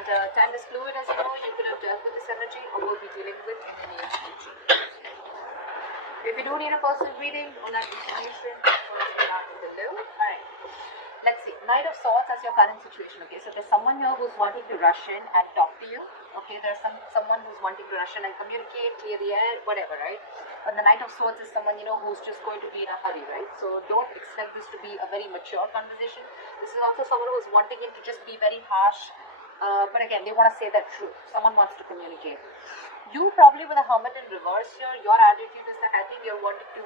And time is fluid, as you know. You could have dealt with this energy or will be dealing with in the near future. If you do need a personal reading on that information, let me know below. Alright. Let's see. Knight of Swords as your current situation. Okay, so there's someone here who's wanting to rush in and talk to you. Okay, there's someone who's wanting to rush in and communicate, clear the air, whatever, right? But the Knight of Swords is someone, you know, who's just going to be in a hurry, right? So don't expect this to be a very mature conversation. This is also someone who's wanting it to just be very harsh. But again, they want to say that truth. Someone wants to communicate. You probably with a Hermit in reverse here, your attitude is that I think you're wanting to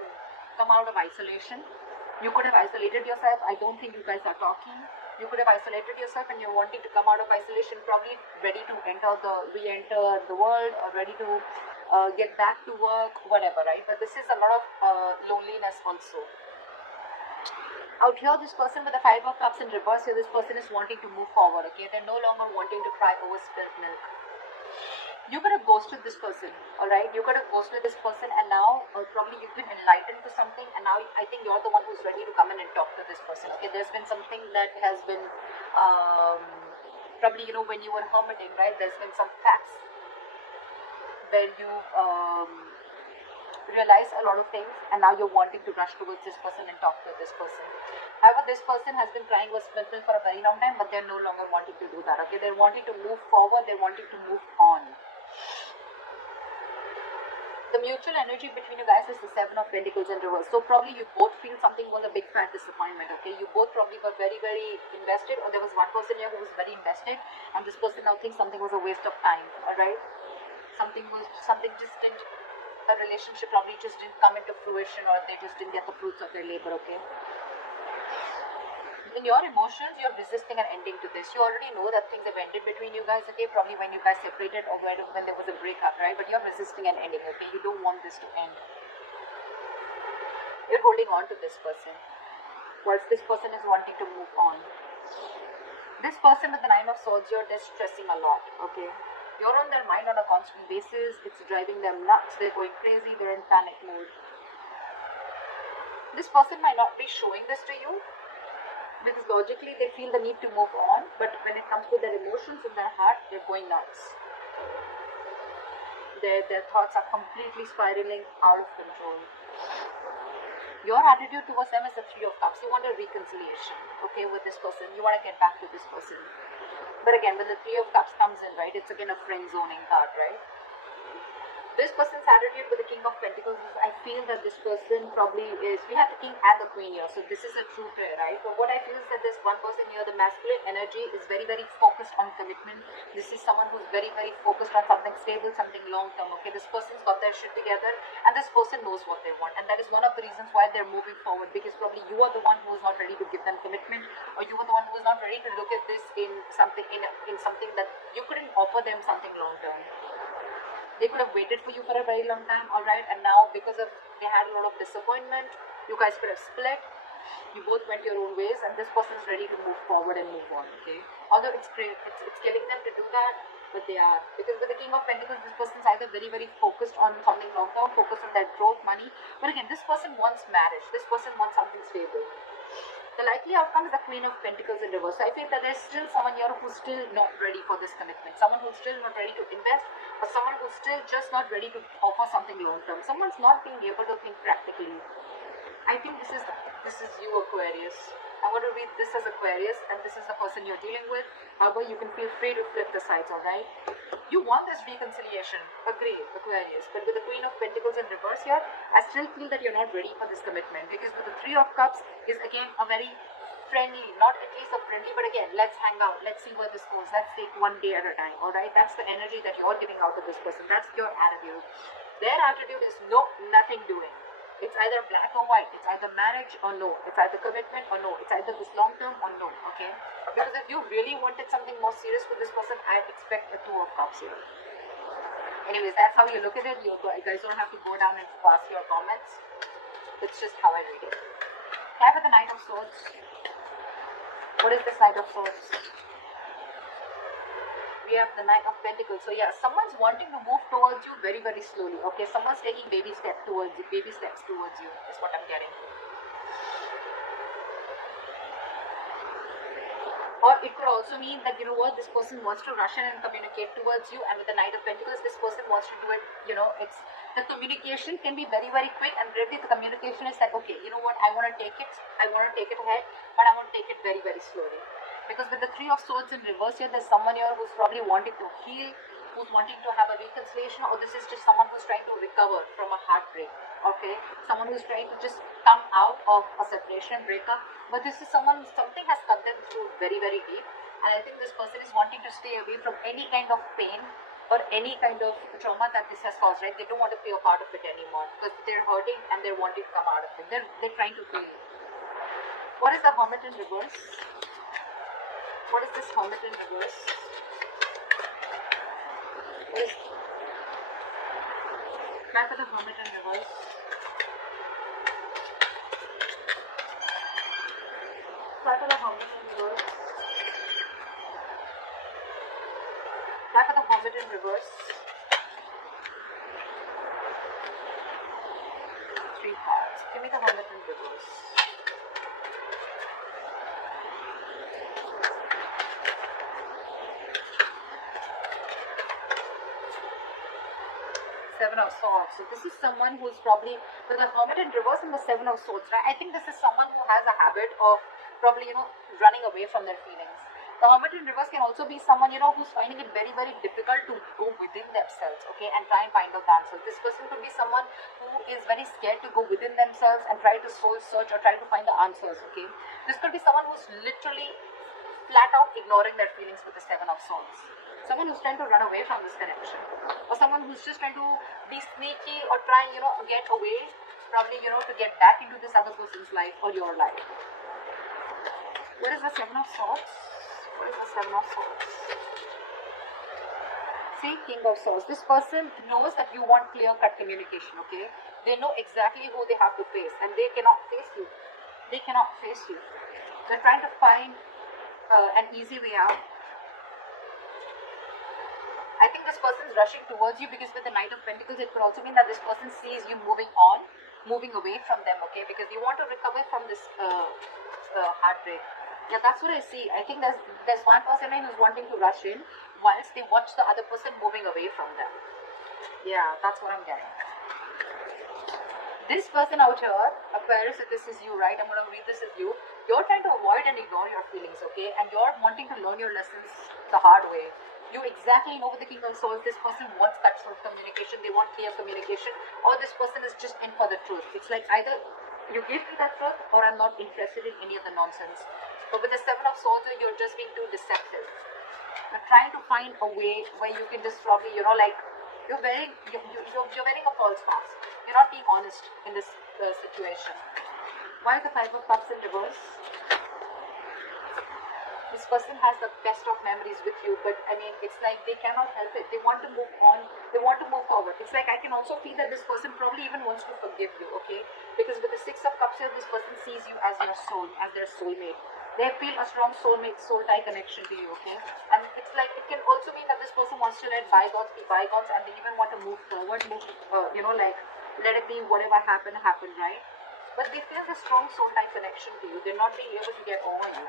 come out of isolation. You could have isolated yourself. I don't think you guys are talking. You could have isolated yourself and you're wanting to come out of isolation, probably ready to re-enter the world, or ready to get back to work, whatever, right? But this is a lot of loneliness also. Out here, this person with the Five of Cups in reverse here, this person is wanting to move forward, okay? They're no longer wanting to cry over spilt milk. You could have ghosted this person, alright? You could have ghosted this person and now probably you've been enlightened to something, and now I think you're the one who's ready to come in and talk to this person, okay? There's been something that has been, probably, you know, when you were hermiting, right? There's been some facts where you realize a lot of things, and now you're wanting to rush towards this person and talk to this person. However, this person has been crying with split milk for a very long time, but they're no longer wanting to do that, okay? They're wanting to move forward, they're wanting to move on. The mutual energy between you guys is the Seven of Pentacles in reverse. So probably you both feel something was a big fat disappointment, okay? You both probably were very, very invested, or there was one person here who was very invested, and this person now thinks something was a waste of time, alright? Something just didn't, a relationship probably just didn't come into fruition, or they just didn't get the fruits of their labor, okay? In your emotions, you're resisting an ending to this. You already know that things have ended between you guys, okay? Probably when you guys separated or when there was a breakup, right? But you're resisting an ending, okay? You don't want this to end. You're holding on to this person, whilst this person is wanting to move on. This person with the Nine of Swords, you're distressing a lot, okay? You're on their mind on a constant basis. It's driving them nuts. They're going crazy. They're in panic mode. This person might not be showing this to you, because logically they feel the need to move on, but when it comes to their emotions in their heart, they're going nuts. Their thoughts are completely spiraling out of control. Your attitude towards them is the Three of Cups. You want a reconciliation, okay, with this person. You want to get back to this person. But again, when the Three of Cups comes in, right, it's again a friend zoning card, right? This person's attitude with the King of Pentacles is, I feel that this person probably is, we have the King and the Queen here, so this is a true pair, right? But what I feel is that this one person here, the masculine energy is very, very focused on commitment. This is someone who's very, very focused on something stable, something long term, okay? This person's got their shit together, and this person knows what they want, and that is one of the reasons why they're moving forward, because probably you are the one who is not ready to give them commitment, or you are the one who is not ready to look at this in something, in something that you couldn't offer them something long term. They could have waited for you for a very long time, alright, and now because of they had a lot of disappointment, you guys could have split, you both went your own ways, and this person is ready to move forward and move on, okay? Although it's killing them to do that, but they are, because with the King of Pentacles, this person is either very, very focused on something long term, focused on their growth, money, but again, this person wants marriage, this person wants something stable. The likely outcome is the Queen of Pentacles in reverse. So I feel that there's still someone here who's still not ready for this commitment. Someone who's still not ready to invest, or someone who's still just not ready to offer something long term. Someone's not being able to think practically. I think this is you, Aquarius. I'm going to read this as Aquarius, and this is the person you're dealing with. However, you can feel free to flip the sides, alright? You want this reconciliation, agree, Aquarius. But with the Queen of Pentacles in reverse here, I still feel that you're not ready for this commitment. Because with the Three of Cups is again a very friendly, not at least a friendly, but again, let's hang out, let's see where this goes, let's take one day at a time, alright? That's the energy that you're giving out to this person. That's your attitude. Their attitude is no, nothing doing. It's either black or white. It's either marriage or no. It's either commitment or no. It's either this long term or no. Okay? Because if you really wanted something more serious with this person, I'd expect a Two of Cups here. Anyways, that's how you look at it. You guys don't have to go down and pass your comments. It's just how I read it. Have the Knight of Swords. What is this Knight of Swords? We have the Knight of Pentacles. So yeah, someone's wanting to move towards you very, very slowly. Okay, someone's taking baby steps towards you. Is what I'm getting. Or it could also mean that, you know what, this person wants to rush in and communicate towards you, and with the Knight of Pentacles, this person wants to do it, you know, it's, the communication can be very, very quick, and really the communication is that, okay, you know what, I want to take it ahead, but I want to take it very, very slowly. Because with the Three of Swords in reverse here, there's someone here who's probably wanting to heal, who's wanting to have a reconciliation, or this is just someone who's trying to recover from a heartbreak, okay? Someone who's trying to just come out of a separation, breakup, but this is someone, something has cut them through very, very deep, and I think this person is wanting to stay away from any kind of pain or any kind of trauma that this has caused, right? They don't want to be a part of it anymore, because they're hurting and they're wanting to come out of it. They're trying to heal. What is the Hermit in reverse? What is this Hermit in reverse? What is... Try for the Hermit in reverse. Try for the Hermit in reverse. Try for the Hermit in reverse. 3 cards. Give me the Hermit in reverse. Seven of Swords. So this is someone who's probably, with the Hermit in reverse and the Seven of Swords, right? I think this is someone who has a habit of probably, you know, running away from their feelings. The Hermit in reverse can also be someone, you know, who's finding it very, very difficult to go within themselves, okay, and try and find out the answers. This person could be someone who is very scared to go within themselves and try to soul search or try to find the answers, okay. This could be someone who's literally flat out ignoring their feelings with the Seven of Swords. Someone who's trying to run away from this connection, or someone who's just trying to be sneaky or trying, you know, get away, probably, you know, to get back into this other person's life or your life. What is the Seven of Swords? What is the Seven of Swords? See, King of Swords. This person knows that you want clear-cut communication, okay? They know exactly who they have to face, and they cannot face you. They cannot face you. They're trying to find an easy way out. I think this person is rushing towards you because with the Knight of Pentacles, it could also mean that this person sees you moving on, moving away from them, okay? Because you want to recover from this heartbreak. Yeah, that's what I see. I think there's one person who's wanting to rush in whilst they watch the other person moving away from them. Yeah, that's what I'm getting. This person out here, Aquarius, if this is you, right? I'm going to read this as you. You're trying to avoid and ignore your feelings, okay? And you're wanting to learn your lessons the hard way. You exactly know with the King of Swords, this person wants that sort of communication, they want clear communication, or this person is just in for the truth. It's like either you give me that truth or I'm not interested in any of the nonsense. But with the Seven of Swords, you're just being too deceptive. You're trying to find a way where you can just probably, you know, like, you're wearing a false mask. You're not being honest in this situation. Why is the Five of Cups in reverse? This person has the best of memories with you, but I mean, it's like they cannot help it. They want to move on. They want to move forward. It's like I can also feel that this person probably even wants to forgive you, okay? Because with the Six of Cups here, this person sees you as your soul, as their soulmate. They feel a strong soulmate, soul-tie connection to you, okay? And it's like, it can also mean that this person wants to let bygones be bygones, and they even want to move forward, you know, like, let it be whatever happened, right? But they feel the strong soul-tie connection to you. They're not being able to get over you.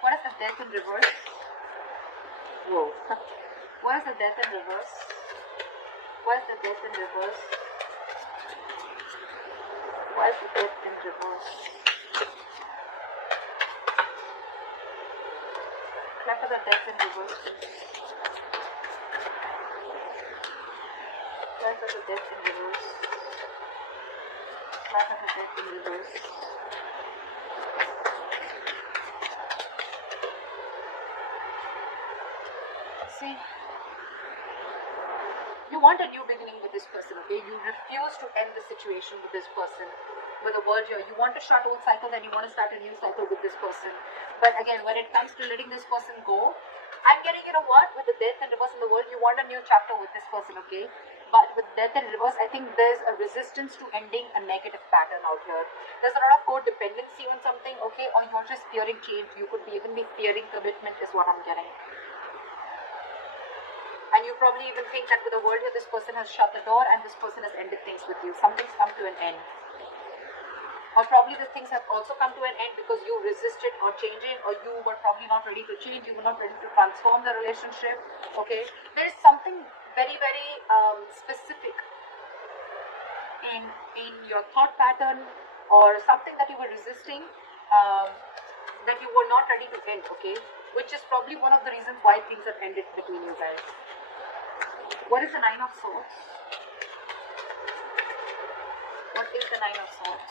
What is the Death in reverse? Whoa. What is the Death in reverse? What is the Death in reverse? What is the Death in reverse? Clap for the Death in reverse. Clap for the Death in reverse. Clap for the Death in reverse. See, you want a new beginning with this person, okay? You refuse to end the situation with this person, with the world here. You want to start old cycles and you want to start a new cycle with this person. But again, when it comes to letting this person go, I'm getting, you know what, with the Death and reverse in the world, you want a new chapter with this person, okay? But with Death and reverse, I think there's a resistance to ending a negative pattern out here. There's a lot of codependency on something, okay? Or you're just fearing change. You could even be fearing commitment is what I'm getting. I And you probably even think that with the world here, this person has shut the door and this person has ended things with you. Something's come to an end. Or probably the things have also come to an end because you resisted or changing, or you were probably not ready to change, you were not ready to transform the relationship. Okay, there is something very, very specific in your thought pattern, or something that you were resisting, that you were not ready to end. Okay, which is probably one of the reasons why things have ended between you guys. What is the Nine of Swords? What is the Nine of Swords?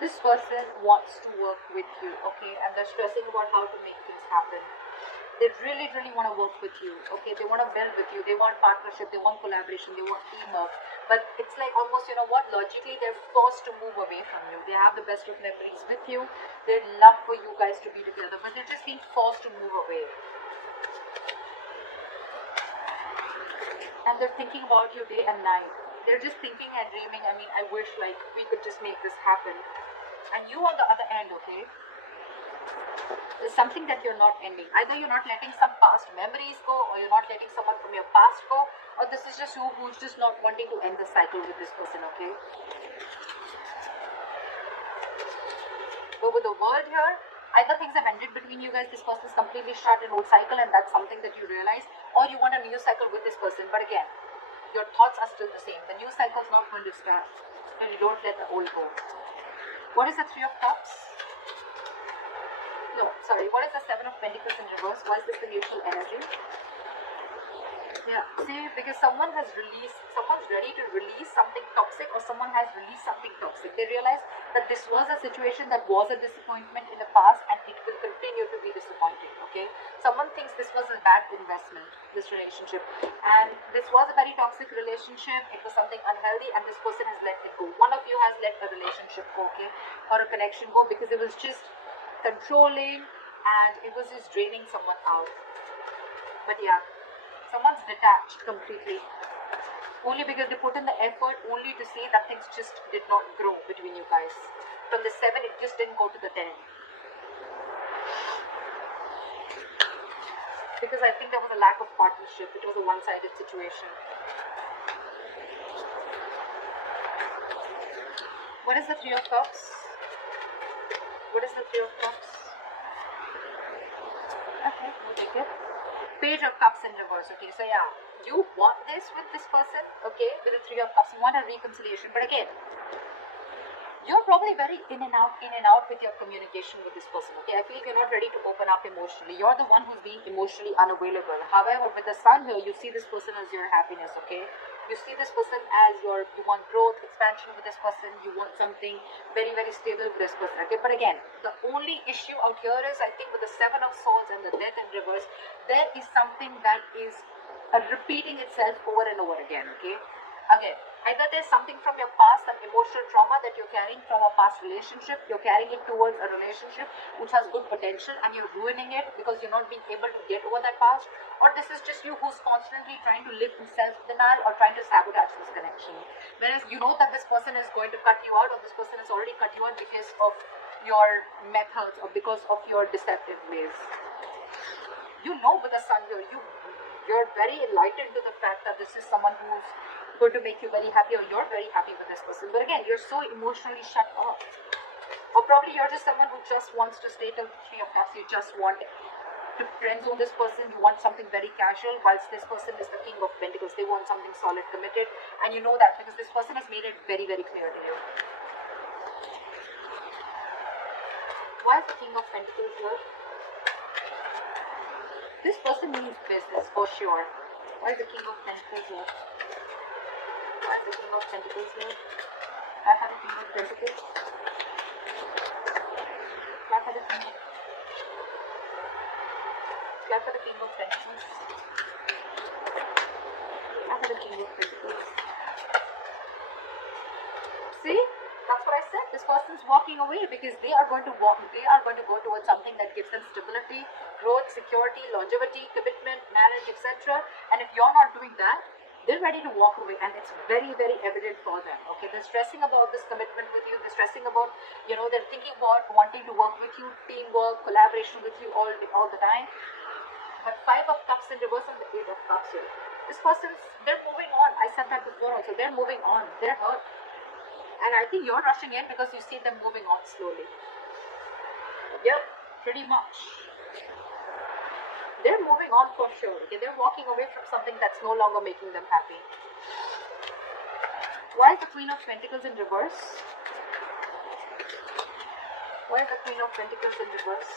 This person wants to work with you, okay, and they're stressing about how to make things happen. They really, really want to work with you, okay, they want to build with you, they want partnership, they want collaboration, they want teamwork, but it's like almost, you know what, logically they're forced to move away from you. They have the best of memories with you, they'd love for you guys to be together, but they're just being forced to move away. And they're thinking about you day and night. They're just thinking and dreaming, I mean, I wish like we could just make this happen. And you on the other end, okay, there's something that you're not ending. Either you're not letting some past memories go, or you're not letting someone from your past go, or this is just you who's just not wanting to end the cycle with this person, okay? But with the world here, either things have ended between you guys, this person is completely shut an old cycle and that's something that you realize, or you want a new cycle with this person. But again, your thoughts are still the same. The new cycle is not going to start and you don't let the old go. What is the Three of Cups? No, sorry. What is the Seven of Pentacles in reverse? Why is this the neutral energy? Yeah, see, because someone's ready to release something toxic, or someone has released something toxic. They realize that this was a situation that was a disappointment in the past and it will continue to be disappointing, okay? Someone thinks this was a bad investment, this relationship, and this was a very toxic relationship. It was something unhealthy and this person has let it go. One of you has let a relationship go, okay, or a connection go, because it was just controlling and it was just draining someone out. But yeah, someone's detached completely, only because they put in the effort, only to see that things just did not grow between you guys. From the 7, it just didn't go to the 10. Because I think there was a lack of partnership. It was a one-sided situation. What is the Three of Cups? What is the Three of Cups? Okay, we'll take it. Page of Cups in reverse. Okay, so yeah, you want this with this person, okay, with the Three of Cups. You want a reconciliation, but again, you're probably very in and out with your communication with this person, okay? I feel you're not ready to open up emotionally. You're the one who's being emotionally unavailable. However, with the Sun here, you see this person as your happiness, okay? You see this person as you want growth, expansion with this person. You want something very, very stable with this person, okay? But again, the only issue out here is, I think, with the Seven of Swords and the Death in reverse, there is something that is repeating itself over and over again, okay? Again, either there's something from your past, some emotional trauma that you're carrying from a past relationship, you're carrying it towards a relationship which has good potential and you're ruining it because you're not being able to get over that past, or this is just you who's constantly trying to live in self-denial or trying to sabotage this connection. Whereas you know that this person is going to cut you out, or this person has already cut you out because of your methods or because of your deceptive ways. You know with the Sun here, you're very enlightened to the fact that this is someone who's going to make you very happy, or you're very happy with this person. But again, you're so emotionally shut off. Or probably you're just someone who just wants to stay till the Three of Cups. You just want to friend zone this person. You want something very casual, whilst this person is the King of Pentacles. They want something solid, committed, and you know that because this person has made it very, very clear to you. Why is the King of Pentacles here? This person means business for sure. Why is the King of Pentacles here? Why is the King of Pentacles here? I have the King of Pentacles. Clap for the King of Clap for the King of Pentacles. Clap for the King of Pentacles. See? That's what I said. This person's walking away because they are going to go towards something that gives them stability, growth, security, longevity, commitment, marriage, etc. And if you're not doing that, they're ready to walk away, and it's very, very evident for them. Okay, they're stressing about this commitment with you. They're stressing about, they're thinking about wanting to work with you, teamwork, collaboration with you all the time. But 5 of Cups in reverse and the 8 of Cups here. This person's, they're moving on. I said that before also. They're moving on. They're hurt. And I think you're rushing in because you see them moving on slowly. Yep, pretty much. They're moving on for sure. Okay? They're walking away from something that's no longer making them happy. Why is the Queen of Pentacles in reverse? Why is the Queen of Pentacles in reverse?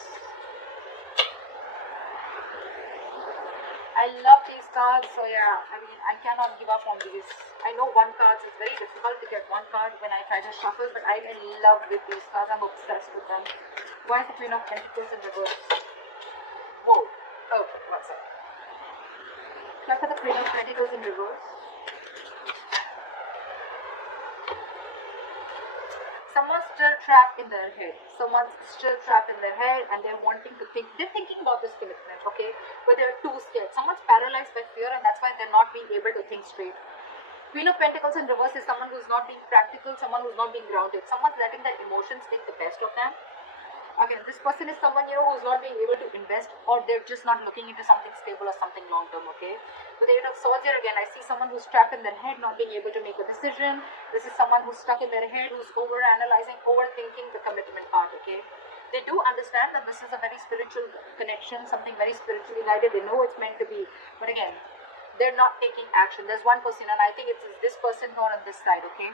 I love these cards, so yeah, I mean, I cannot give up on these. I know one card is very difficult to get one card when I try to shuffle, but I'm in love with these cards. I'm obsessed with them. Why is the Queen of Pentacles in reverse? Whoa. Oh, what's up? Look at the Queen of Pentacles in reverse. Someone's still trapped in their head. Someone's still trapped in their head and they're wanting to think. They're thinking about this commitment, okay? But they're too scared. Someone's paralyzed by fear and that's why they're not being able to think straight. Queen of Pentacles in reverse is someone who's not being practical, someone who's not being grounded. Someone's letting their emotions take the best of them. Again, this person is someone, you know, who's not being able to invest, or they're just not looking into something stable or something long term, okay? With the 8 of Swords here again, I see someone who's trapped in their head, not being able to make a decision. This is someone who's stuck in their head, who's over-analyzing, overthinking the commitment part, okay? They do understand that this is a very spiritual connection, something very spiritually guided. They know it's meant to be. But again, they're not taking action. There's one person, and I think it's this person here on this side, okay?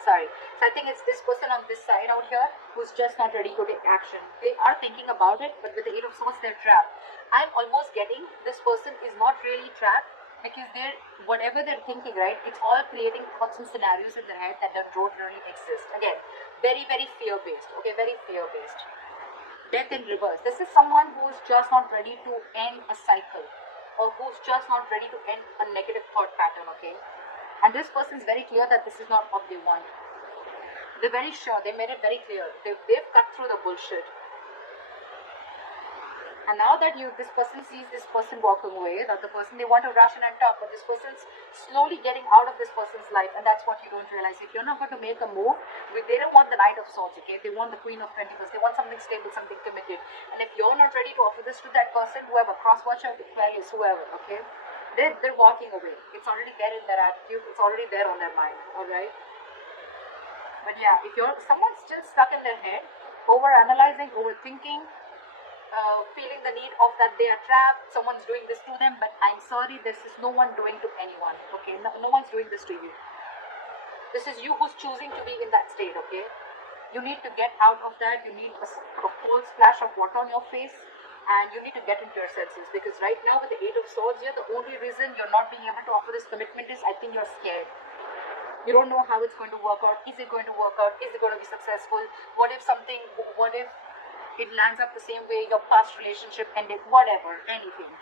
Sorry. So I think it's this person on this side out here who's just not ready to take action. They are thinking about it, but with the 8 of Swords, they're trapped. I'm almost getting this person is not really trapped because they're, whatever they're thinking, right, it's all creating thoughts and scenarios in their head that don't really exist. Again, very, very fear-based. Okay, very fear-based. Death in reverse. This is someone who's just not ready to end a cycle or who's just not ready to end a negative thought pattern, okay? And this person is very clear that this is not what they want. They're very sure. They made it very clear. They've cut through the bullshit. And now that this person sees this person walking away, that the person, they want to rush in and talk, but this person's slowly getting out of this person's life, and that's what you don't realize. If you're not going to make a move, they don't want the Knight of Swords, okay? They want the Queen of Pentacles. They want something stable, something committed. And if you're not ready to offer this to that person, whoever, cross-watcher, Aquarius, whoever, okay? They're walking away. It's already there in their attitude. It's already there on their mind. Alright? But yeah, if someone's still stuck in their head, over-analyzing, overthinking, feeling the need of that they are trapped, someone's doing this to them, but I'm sorry, this is no one doing to anyone. Okay? No one's doing this to you. This is you who's choosing to be in that state. Okay? You need to get out of that. You need a cold splash of water on your face. And you need to get into your senses, because right now with the 8 of Swords here, the only reason you're not being able to offer this commitment is I think you're scared. You don't know how it's going to work out. Is it going to work out? Is it going to be successful? What if it lands up the same way your past relationship ended? Whatever, anything.